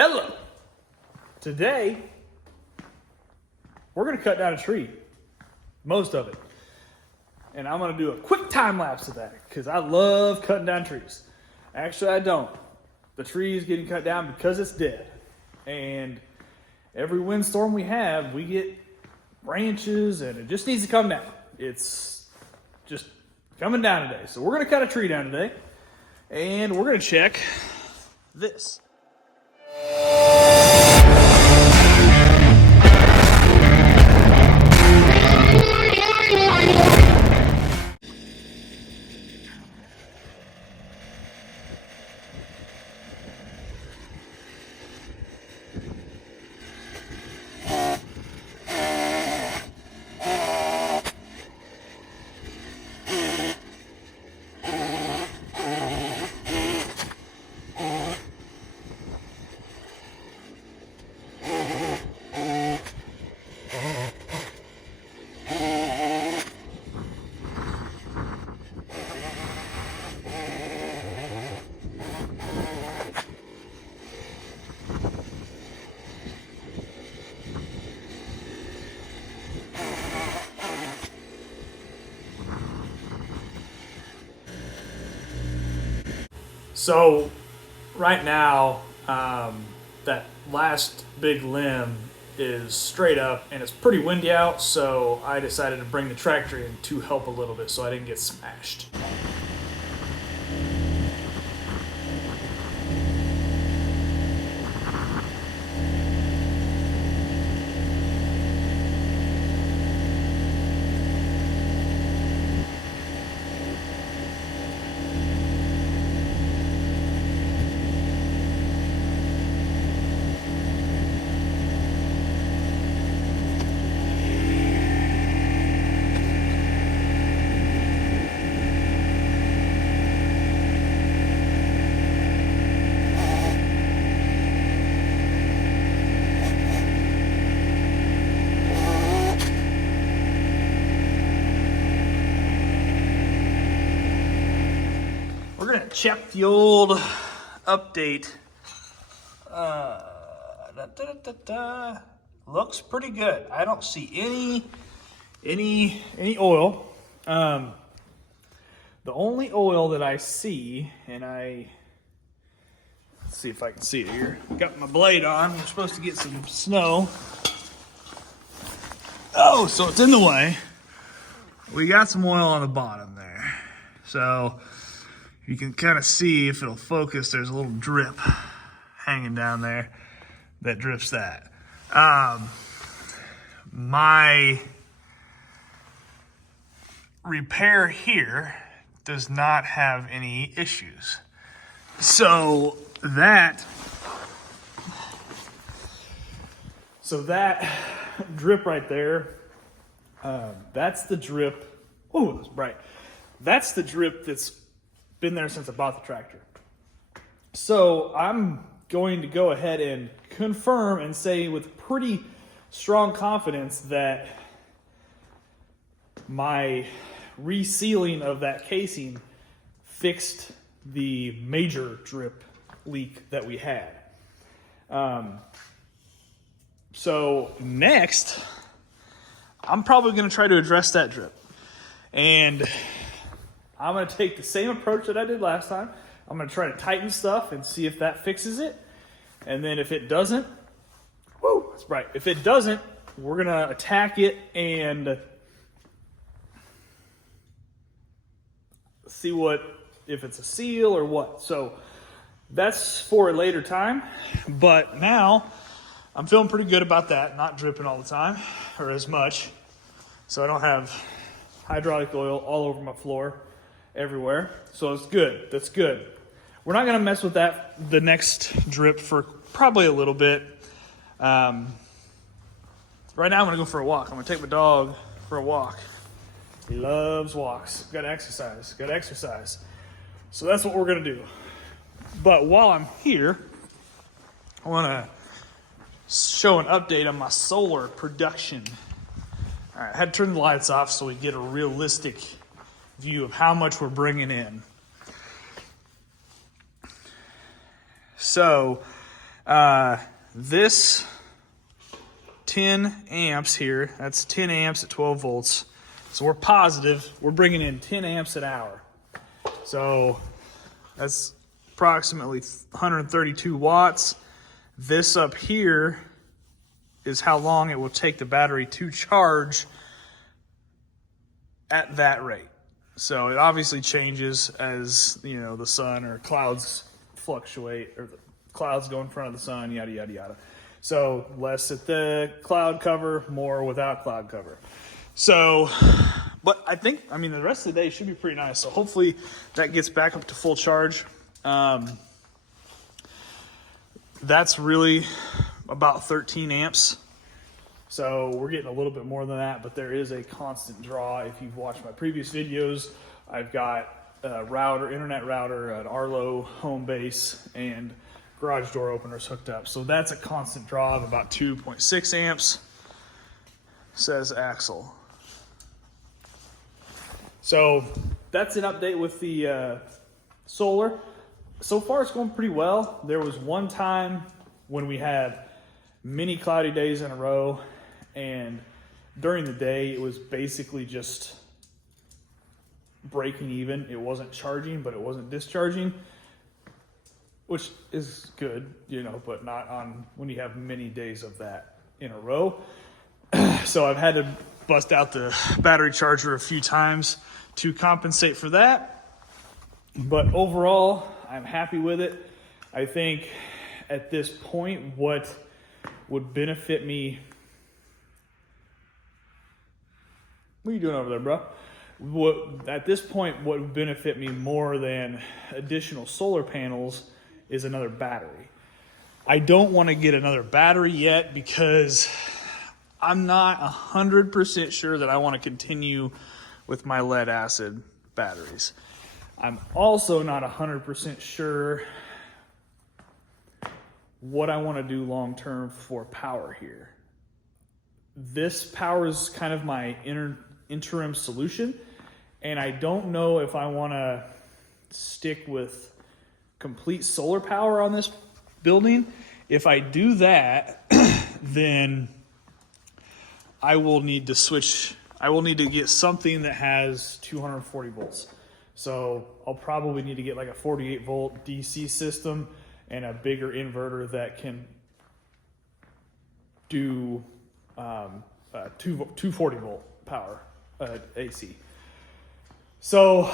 Hello. Today, we're going to cut down a tree, most of it. And I'm going to do a quick time lapse of that because I love cutting down trees. Actually, I don't. The tree is getting cut down because it's dead. And every windstorm we have, we get branches and it just needs to come down. It's just coming down today. So we're going to cut a tree down today and we're going to check this. So right now, that last big limb is straight up and it's pretty windy out, so I decided to bring the tractor in to help a little bit so I didn't get smashed. We're gonna check the old update. Looks pretty good. I don't see any oil. The only oil that I see, and let's see if I can see it here. Got my blade on. We're supposed to get some snow. Oh, so it's in the way. We got some oil on the bottom there. So you can kind of see, if it'll focus, there's a little drip hanging down there that drips that. My repair here does not have any issues. So that drip right there, that's the drip. Oh, that's bright. That's the drip that's been there since I bought the tractor. So I'm going to go ahead and confirm and say with pretty strong confidence that my resealing of that casing fixed the major drip leak that we had. So next, I'm probably going to try to address that drip. And I'm going to take the same approach that I did last time. I'm going to try to tighten stuff and see if that fixes it. And then if it doesn't, whoo, that's bright. If it doesn't, we're going to attack it and see if it's a seal or what. So that's for a later time. But now I'm feeling pretty good about that, not dripping all the time or as much. So I don't have hydraulic oil all over my floor everywhere. So it's good. That's good. We're not going to mess with the next drip for probably a little bit. Right now I'm going to go for a walk. I'm going to take my dog for a walk. He loves walks. Got to exercise. So that's what we're going to do. But while I'm here, I want to show an update on my solar production. All right, I had to turn the lights off so we get a realistic view of how much we're bringing in. So This 10 amps here, that's 10 amps at 12 volts. So we're positive, we're bringing in 10 amps an hour. So that's approximately 132 watts. This up here is how long it will take the battery to charge at that rate. So it obviously changes as, you know, the sun or clouds fluctuate, or the clouds go in front of the sun, yada, yada, yada. So less at the cloud cover, more without cloud cover. So, but I think, I mean, the rest of the day should be pretty nice. So hopefully that gets back up to full charge. That's really about 13 amps. So we're getting a little bit more than that, but there is a constant draw. If you've watched my previous videos, I've got a router, internet router, an Arlo home base, and garage door openers hooked up. So that's a constant draw of about 2.6 amps, says Axel. So that's an update with the solar. So far it's going pretty well. There was one time when we had many cloudy days in a row, and during the day it was basically just breaking even. It wasn't charging, but it wasn't discharging, which is good, you know, but not on when you have many days of that in a row. So I've had to bust out the battery charger a few times to compensate for that. But overall, I'm happy with it. I think at this point, what would benefit me... What are you doing over there, bro? At this point, what would benefit me more than additional solar panels is another battery. I don't want to get another battery yet because I'm not 100% sure that I want to continue with my lead acid batteries. I'm also not 100% sure what I want to do long term for power here. This power is kind of my interim solution, and I don't know if I want to stick with complete solar power on this building. If I do that, then I will need to switch. I will need to get something that has 240 volts. So I'll probably need to get like a 48 volt DC system and a bigger inverter that can do 240 volt power AC. So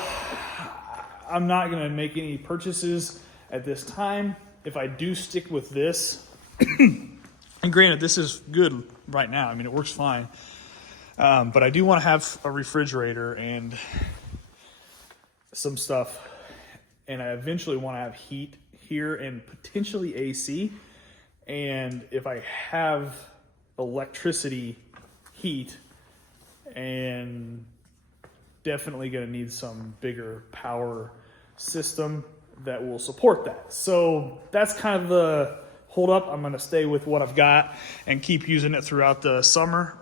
I'm not going to make any purchases at this time. If I do stick with this, and granted, this is good right now. I mean, it works fine. But I do want to have a refrigerator and some stuff. And I eventually want to have heat here and potentially AC. And if I have electricity, heat, and definitely going to need some bigger power system that will support that. So that's kind of the hold up. I'm going to stay with what I've got and keep using it throughout the summer.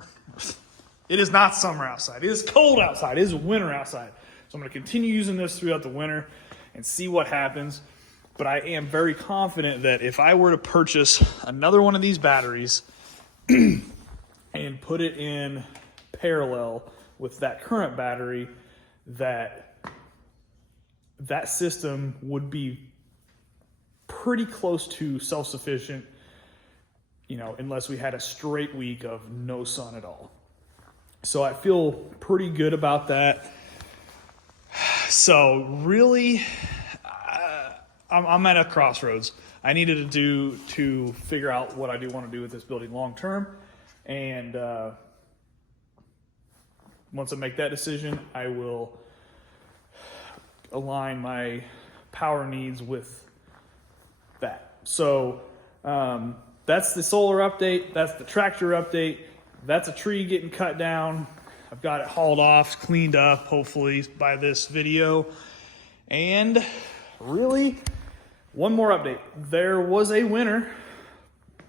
It is not summer outside. It is cold outside. It is winter outside. So I'm going to continue using this throughout the winter and see what happens. But I am very confident that if I were to purchase another one of these batteries and put it in parallel with that current battery, that system would be pretty close to self-sufficient, you know, unless we had a straight week of no sun at all. So I feel pretty good about that. So really, I'm at a crossroads. I needed to figure out what I do want to do with this building long term. And once I make that decision, I will align my power needs with that. So that's the solar update. That's the tractor update. That's a tree getting cut down. I've got it hauled off, cleaned up, hopefully by this video. And really, one more update. There was a winner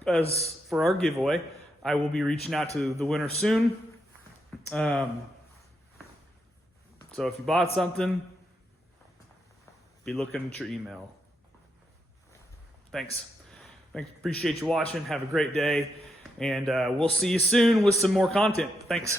as for our giveaway. I will be reaching out to the winner soon. So if you bought something, be looking at your email. Thanks. Appreciate you watching. Have a great day. And we'll see you soon with some more content. Thanks.